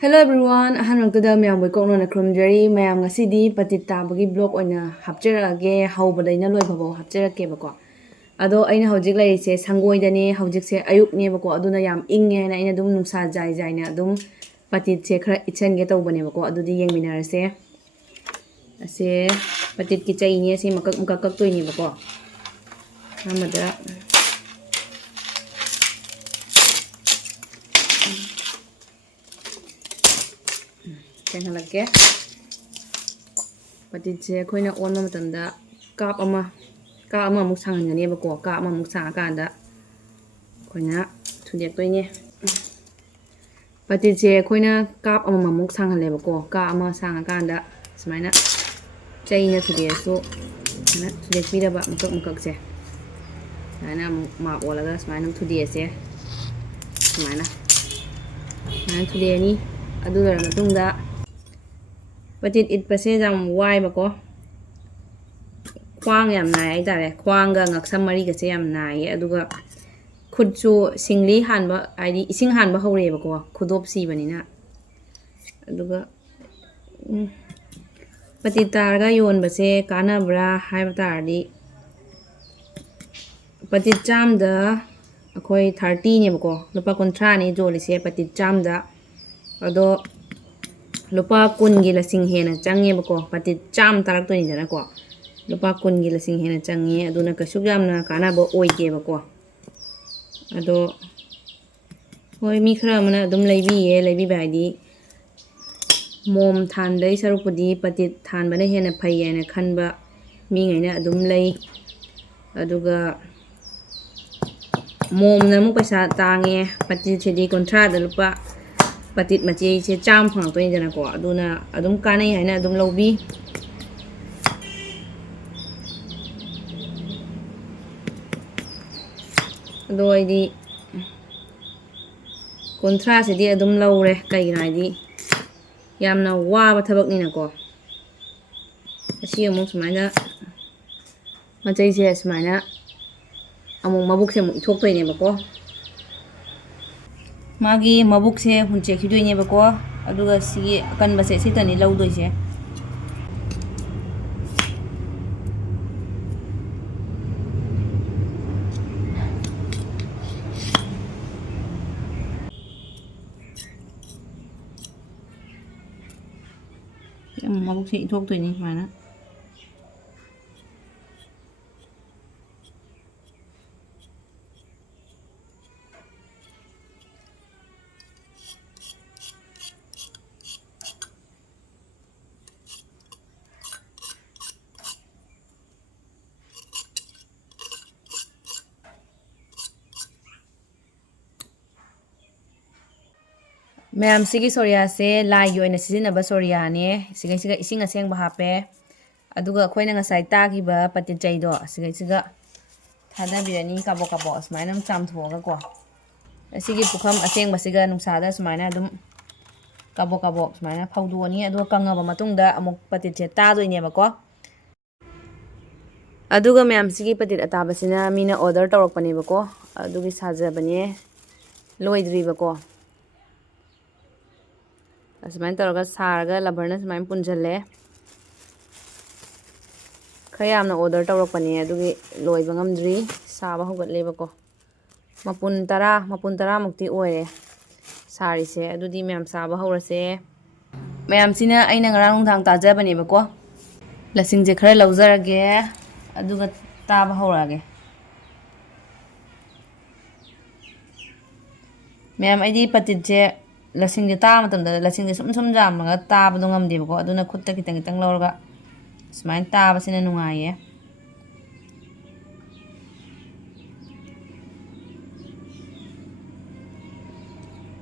Hello everyone, ahanwagtada mayam boykokno na krumjari mayam ngasidi patit tabagi blog oina hapcherage haubadaina loibabo hapcherake bako ado aina hojik laise sangoidani hojikse ayuk ne bako aduna yam inge na aina dum nungsa jai jai na dum patit se khara ichenge tawbane bako adudi yengminarase ase patit ki chai ni ase makak makak toini bako amada Jangan lagi Patit je koi na on matamda kap ama muk sangan ngani bako kap ama muk sanga kanda koi na thudek toine Patit je koi na kap ama muk sangan le bako kap ama sanga kanda semaina chai na thudek so na thudek pida ba makak se na ma olaga semaina thudek se semaina na thudek ni adu dara matungda Patit Itpa se jam wai bako khwang yam nai ai tare khwang ga ngaksam mari ga se yam nai aduga khudchu singli hanba ai ising hanba hore bako khudop si banina aduga Patit targa yon base kana bra hai batardi Patit jam da akoi 30 ne bako lupa kontra ni joli se patit jam da ado lupa kun gila sing hena change bako patit cham tarak to ni dana ko lupa kun gila sing hena change aduna ka sugyam na kana bo oige bako ado hoi mi khara mana dum leibi baidi mom than dai sarupudi patit than bana hena phai yana khanba mi ngaina adum lei aduga mom na mu paisa tange patit chedi kontra da lupa Patit machi che cham phang to ni jana ko aduna adum kanai haina adum lobi adoi di kontra se di adum lawre kai na di yamna wa ba thabak ni na ko asi amuk sumaina machai se sumaina amuk mabuk se mu ithok toi ne bako Magi mabuk se hunche khidoi ne bako aduga si kan base sitani lawdoi se mabuk se ithok toi ni mana Mayam sigi soria se lai yo ina sizina ba soria ne siga ising aseng ba hape aduga khoina ngasai ta gi ba patit chai do siga thada birani kabo asmaina cham thoga ko asigi pukham aseng basiga nungsa da sumaina dum kabo sumaina phaudu ani adu kanga ba matungda amuk patit che ta do ne ba ko aduga mayam sigi patit atabasina mina order torok pani ba ko adugi saja bane loidri ba ko asmain taraga sarga labarna asmain punjalle khayamna order tawrakpani adugi loiba ngamdri saba hogatle bako mapun tara mukti oire sari se adudi mayam saba horase mayam sina aina ngarang nungthang tajabani bako lasing je khara lawjarage aduga taba horage mayam aidi patit je lasing je ta matamda lasing je sum jam laga taba do ngamde bako aduna khutta kitang lawraga smain taba sina nungaye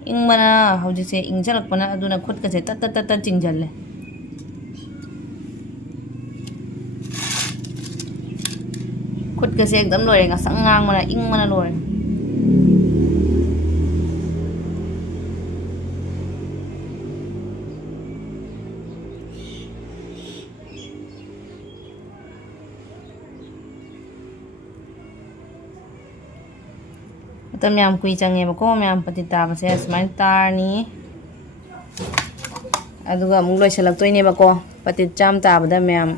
ingmana hojise ingjalakpana aduna khutka se tat chingjalle khutka se ekdam lore ngasang ngang mana ingmana lore Ito mayam kui change bako mayam patit tabase asmain tarni ꯑꯗꯨꯒ ꯑꯃꯨꯛ ꯂꯣꯏꯁꯤꯜꯂꯛꯇꯣꯏꯅꯦꯕꯀꯣ ꯄꯇꯤꯠ ꯆꯥꯝ ꯇꯥꯕꯗ ꯃꯌꯥꯝ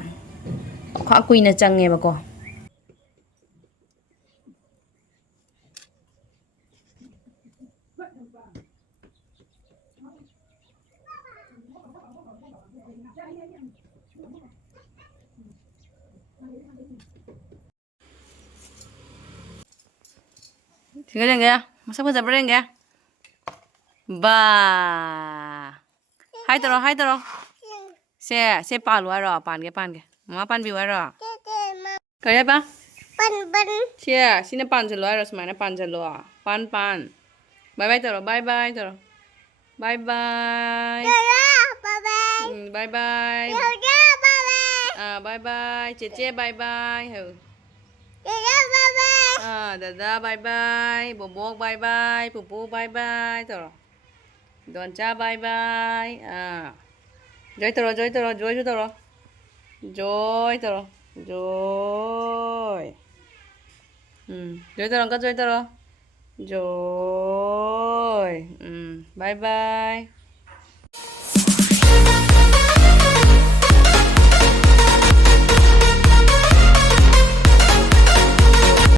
ꯈ꯭ꯋꯥ ꯀꯨꯏꯅ ꯆꯪꯉꯦꯕꯀꯣ Tinggal yang ya, masa gue zaberin ya? Ba, hai taro, se palu aro, pan ke, mama pan biu aro. Kaya ba? Pan. Sini pan jelo aro, semana pan jelo, pan. Bye taro, bye taro, bye. Bye. Bye, cece bye. Dada bye, bobok bye, pupu bye, taro. Doncha bye. Joy taro. Joy. Joy taro. Joy. Bye.